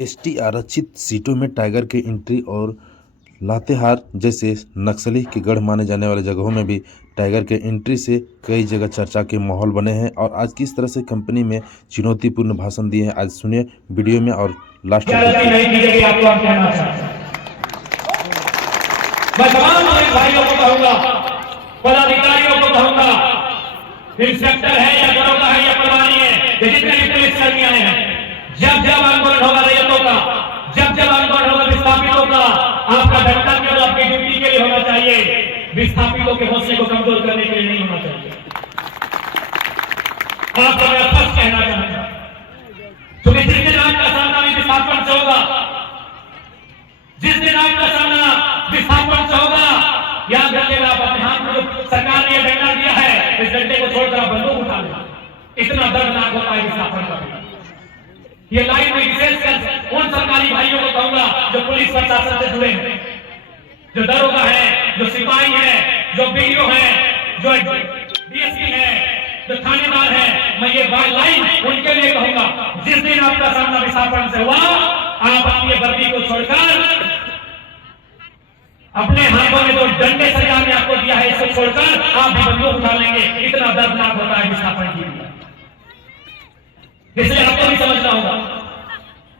ST आरक्षित सीटों में टाइगर की एंट्री और लातेहार जैसे नक्सली के गढ़ माने जाने वाले जगहों में भी टाइगर के एंट्री से कई जगह चर्चा के माहौल बने हैं। और आज किस तरह से कंपनी में चुनौतीपूर्ण भाषण दिए हैं, आज सुनिए वीडियो में। और लास्ट क्या गलती नहीं की जाएगी आपको हम कहना चाहते हैं। मैं तमाम भाइयों को कहूंगा, पदाधिकारियों को कहूंगा, इंस्पेक्टर है या दरोगा है या प्रभारी है, जितने भी पुलिसकर्मी आए हैं, जब जब आंदोलन होगा रैयतों का, जब जब आंदोलन होगा विस्थापितों का, आपका डंडा केवल आपकी ड्यूटी के लिए होना चाहिए, विस्थापितों के हौसले को कमजोर करने के लिए नहीं होना चाहिए। आपको मैं फर्स्ट कहना चाहता हूं, क्योंकि जिस दिन आपका सामना भी विस्थापन से होगा, जिस दिन आपका सामना विस्थापन से होगा, याद रखिएगा आप अपने हाथ में सरकार ने डंडा दिया है, इस डंडे को छोड़कर आप बंदूक उठा लेना। इतना दर्दनाक होता है विस्थापन का। ये लाइन में विशेषकर उन सरकारी भाइयों को कहूंगा जो पुलिस प्रशासन से जुड़े हैं, जो दरोगा है, जो सिपाही है, जो बीडीओ है, जो डीएसपी है, जो थानेदार है, मैं ये लाइन उनके लिए कहूंगा, जिस दिन आपका सामना विस्थापन से हुआ, आप अपनी वर्दी को छोड़कर, अपने हाथों में जो डंडे सरकार ने आपको दिया है इसको छोड़कर आप भी बंदूक उठा लेंगे। इतना दर्दनाक होता है विस्थापन की, इसलिए आपको भी समझना होगा।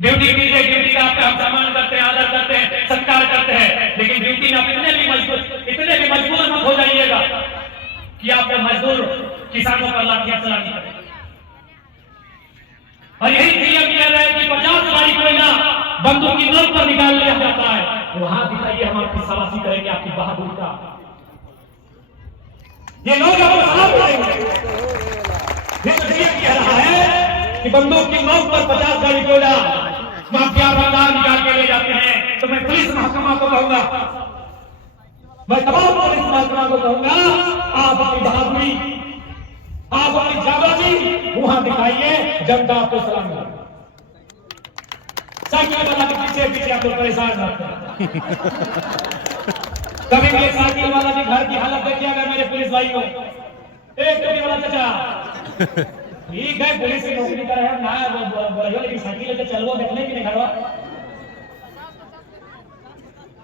ड्यूटी कीजिए, ड्यूटी का आपका हम सम्मान करते हैं, आदर करते हैं, सत्कार करते हैं, लेकिन ड्यूटी में आप इतने भी मजबूर मत हो जाइएगा कि आपके मजदूर किसानों पर लाठियां चलानी पड़े। और यही क्लियर किया जाए कि 50 गाड़ी कोयला बंदूक की नोक पर निकाल लिया जाता है, वहां दिखाइए हम आपकी सलासी करेंगे, आपकी बहादुरी का। ये लोग आपको सलाम करेंगे। ये तो क्लियर कह रहा है कि बंदूक की नोक पर 50 गाड़ी कोयला माफिया बंगाल निकाल के ले जाते हैं। तो मैं पुलिस महकमा को कहूंगा, मैं तमाम पुलिस महकमा को कहूंगा, आप अपनी बहादुरी, आप अपनी जाबाजी वहां दिखाइए, जनता आपको सलाम करेगी। साइकिल वाला के पीछे पीछे आप लोग परेशान रहते हैं। कभी भी साइकिल वाला के घर की हालत देखिएगा मेरे पुलिस भाइयों, एक टोपी वाला चाचा, ठीक है पुलिस की नौकरी कर रहे हैं ना, बोलियो लेकिन साइकिल लेके चलवो देखने की नहीं घरवा,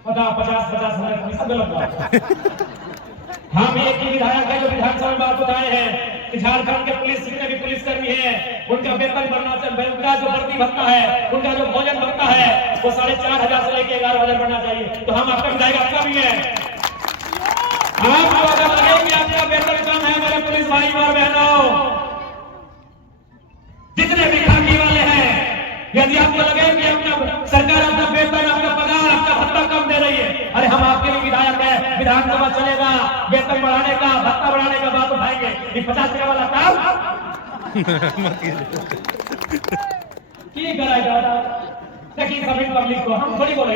पता 50-50 मिनट सब गलत बात। हम एक ही विधायक है जो विधानसभा में बात उठाए हैं कि झारखंड के पुलिस जितने भी पुलिसकर्मी हैं उनका वेतन बढ़ना चाहिए, उनका जो भर्ती भत्ता है, उनका जो भोजन भत्ता है वो 4,500 से लेकर 11,000 बढ़ना चाहिए। तो हम आपका विधायक आपका भी है, आपको अगर लगे कि आपका वेतन कम है मेरे पुलिस भाई और बहनों, जितने भी खाकी वाले हैं, यदि आपको लगे कि अपना सरकार आपका वेतन, आपका पगार, आपका भत्ता कम दे रही है, अरे हम आपके लिए विधायक है, विधानसभा चलेगा, वेतन बढ़ाने का, भत्ता बढ़ाने का बात उठाएंगे। ये 50 रुपया वाला काम की कराएगा। देखिए सभी पब्लिक को हम थोड़ी बोले,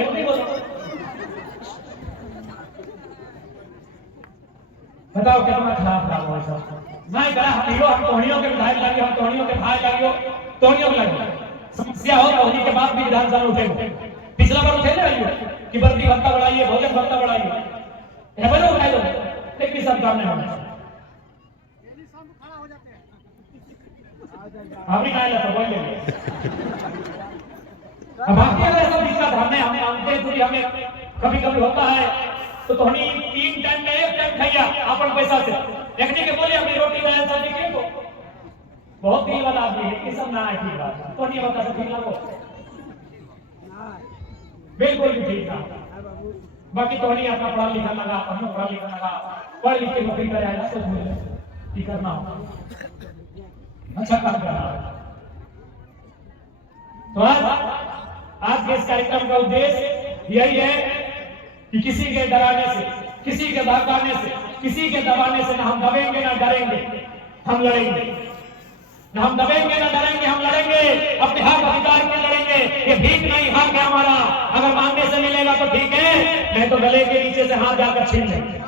बताओ कितना खराब काम हुआ सब। नहीं करा हम हीरो, हम टोहनियों के विधायक लागे, हम टोहनियों के भाई लागे, टोहनियों के लागे। समस्या हो टोहनी के बाद भी विधानसभा उठे, पिछला बार उठे ना कि वर्दी भत्ता बढ़ाइए, भोजन भत्ता बढ़ाइए, है बनो उठाए लो, लेकिन सब काम नहीं होना। अभी क्या है तो बोल लेंगे। अब आपके ऐसा दिक्कत हमने हम मानते हैं, हमें कभी कभी होता है तो टोहनी 3 टाइम में 1 टाइम खाइया अपन पैसा से देखने के बोले अपनी रोटी बनाए सब्जी के को बहुत दिल वाला आदमी है, ये सब ना है ठीक बात। तो नहीं बता सकते ना, बिल्कुल भी ठीक ना। बाकी तो नहीं अपना पढ़ा लिखा लगा, अपना पढ़ा लिखा लगा, पढ़ लिख के नौकरी कर आएगा, सब मिले ठीक करना हो, अच्छा काम करना। तो आज के इस कार्यक्रम का उद्देश्य यही है कि किसी के डराने से, किसी के धमकाने से, किसी के दबाने से ना हम दबेंगे ना डरेंगे, हम लड़ेंगे। ना हम दबेंगे ना डरेंगे, हम लड़ेंगे, अपने हक अधिकार के लड़ेंगे। ये भीख नहीं, हक है हमारा, अगर मांगने से मिलेगा तो ठीक है, नहीं तो गले के नीचे से हाथ जाकर छीन लेंगे।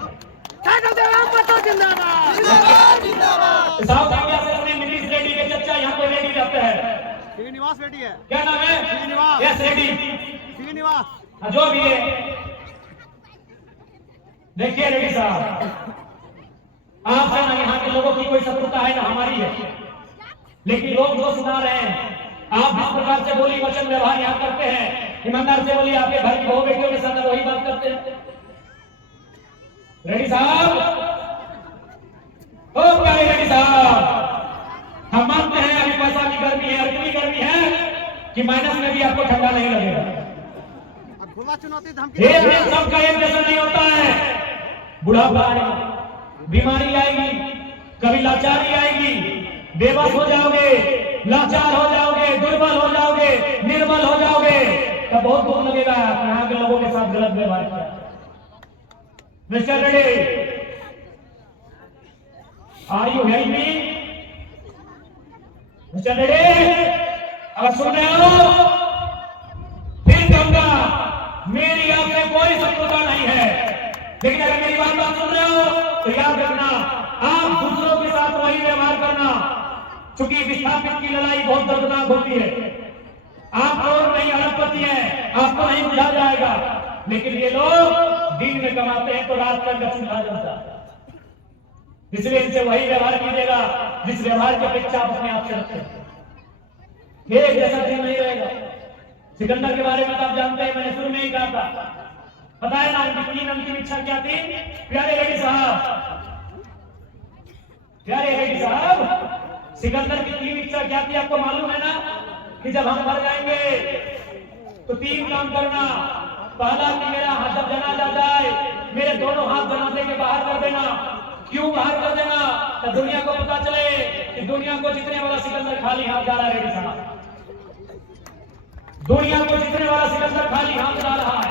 साउथ इंडिया से अपने मिनिस रेड्डी के चच्चा यहाँ पे रेड्डी रहते हैं, श्रीनिवास रेड्डी है, क्या नाम है? श्रीनिवास। यस रेड्डी, श्रीनिवास जो भी है। देखिए रेड्डी साहब, आपसे ना यहाँ के लोगों की कोई शत्रुता है ना हमारी है, लेकिन लोग जो सुना रहे हैं आप जिस प्रकार से बोली वचन व्यवहार यहाँ करते हैं, ईमानदार से बोलिए, आपके घर की बहू बेटियों के साथ वही बात करते हैं। रेड्डी साहब, ओ प्यारे रेड्डी साहब, हम मानते हैं अभी पैसा की गर्मी है, इतनी गर्मी है कि माइनस में भी आपको ठंडा नहीं लगेगा। घुमा चुनौती धमकी एक सबका एक जैसा नहीं होता है। बुढ़ापा आएगा, बीमारी आएगी, कभी लाचारी आएगी, बेबस हो जाओगे, लाचार हो जाओगे, दुर्बल हो जाओगे, निर्बल हो जाओगे, तब बहुत दुख लगेगा यहाँ के लोगों के साथ गलत व्यवहार किया। Mister Reddy, are you help me? Mister Reddy, अगर सुन रहे हो फिर कहूंगा, मेरी आपसे कोई शत्रुता नहीं है, लेकिन अगर मेरी बात सुन रहे हो तो याद रखना, आप दूसरों के साथ वही व्यवहार करना। चूंकि विस्थापित की लड़ाई बहुत दर्दनाक होती है, आप और नहीं अरबपति हैं, आपको नहीं बुझा जाएगा, लेकिन ये लोग दिन में कमाते हैं तो रात तक का चूल्हा जलता है। इसलिए इनसे वही व्यवहार कीजिएगा जिस व्यवहार की अपेक्षा आप अपने आप से रखते हैं। एक जैसा दिन नहीं रहेगा। सिकंदर के बारे में तो आप जानते हैं, मैंने शुरू में ही कहा था, पता है ना उनकी तीन अंतिम इच्छा क्या थी? प्यारे रेड्डी साहब, प्यारे रेड्डी साहब, सिकंदर की तीन इच्छा क्या थी आपको मालूम है ना? कि जब हम मर जाएंगे तो तीन काम करना। पहला कि मेरा जब जनाजा जाए, मेरे दोनों हाथ जनाजे के बाहर कर देना। क्यों बाहर कर देना? तो दुनिया को पता चले कि दुनिया को जितने वाला सिकंदर खाली हाथ जा रहा है। रेड्डी साहब, दुनिया को जितने वाला सिकंदर खाली हाथ जा रहा है।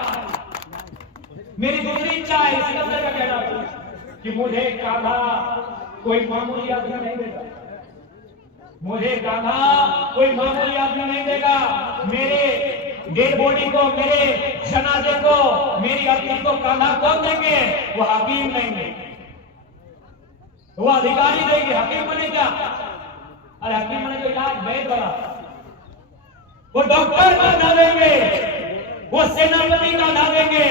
मेरी दूसरी इच्छा है, सिकंदर का कहना कि मुझे कान्हा कोई मामूली आदमी नहीं देगा, मुझे कान्हा कोई मामूली आदमी नहीं देगा। मेरे डेड बॉडी को, मेरे जनाजे को, मेरी अर्थी को कान्हा कौन देंगे? वो हकीम देंगे, वो अधिकारी देंगे। हकीम बने क्या? अरे हकीम बने तो इलाज वैद बड़ा, वो डॉक्टर कान्हा देंगे, वो सेनापति कान्हा देंगे,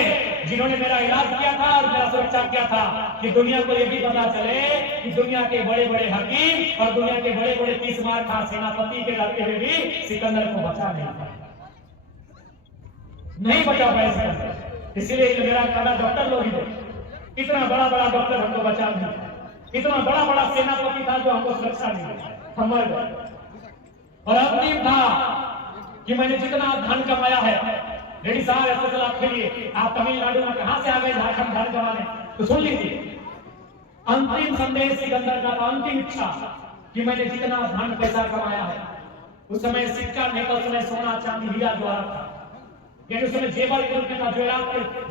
जिन्होंने मेरा इलाज किया था और मेरा सुरक्षा किया था। कि दुनिया को यह भी पता चले कि दुनिया के बड़े बड़े हकीम और दुनिया के बड़े बड़े 30 मार खा सेनापति के रहते हुए भी सिकंदर को बचा नहीं बचा पाए सिकंदर। इसलिए मेरा कहना डॉक्टर लोग ही थे। इतना बड़ा बड़ा डॉक्टर हमको बचा नहीं, इतना बड़ा बड़ा सेनापति था जो हमको सुरक्षा नहीं दिया, हम मर गए। और अंतिम था कि मैंने जितना धन कमाया है, रेड्डी साहब ऐसे चला आपके लिए, आप तमिलनाडु में कहां से आ गए झारखंड धन कमाने? तो सुन लीजिए, अंतिम संदेश सिकंदर का था, अंतिम इच्छा कि मैंने जितना धन पैसा कमाया है, उस समय सिक्का नहीं था, उस समय सोना चांदी हीरा जवाहरात था, यानी उस समय जेवर के रूप में था,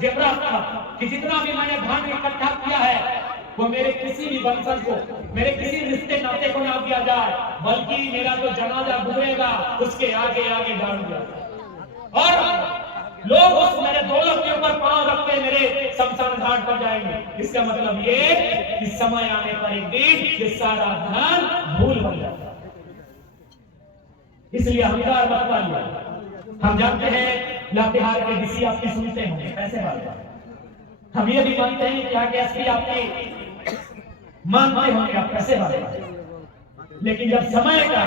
जेवरात था, कि जितना भी मैंने धन इकट्ठा किया है वो मेरे किसी भी वंशज को, मेरे किसी रिश्ते नाते को ना दिया जाए, बल्कि मेरा जो जनाजा गुजरेगा उसके आगे आगे डाल दिया। और लोग उस मेरे दौलत के ऊपर पांव रख के मेरे शमशान घाट पर जाएंगे। इसका मतलब ये कि समय आने पर एक दिन ये सारा धन भूल बन जाता है। इसलिए अहंकार मत पालिए। हम जानते हैं लातेहार के डीसी आपकी सुनते होंगे, पैसे वाले। हम ये भी मानते हैं कि आगे एसपी आपकी मानते होंगे, आप पैसे वाले। लेकिन जब समय का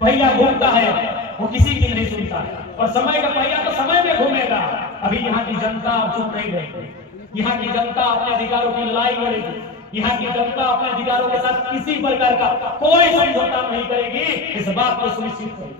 पहिया घूमता है वो किसी की नहीं सुनता है, और समय का पहिया तो समय में घूमेगा। अभी यहाँ की जनता चुप नहीं रहेगी, यहाँ की जनता अपने अधिकारों की लड़ाई लड़ेगी, यहाँ की जनता अपने अधिकारों के साथ किसी प्रकार का कोई समझौता नहीं करेगी। इस बात को सुनिश्चित करेगी।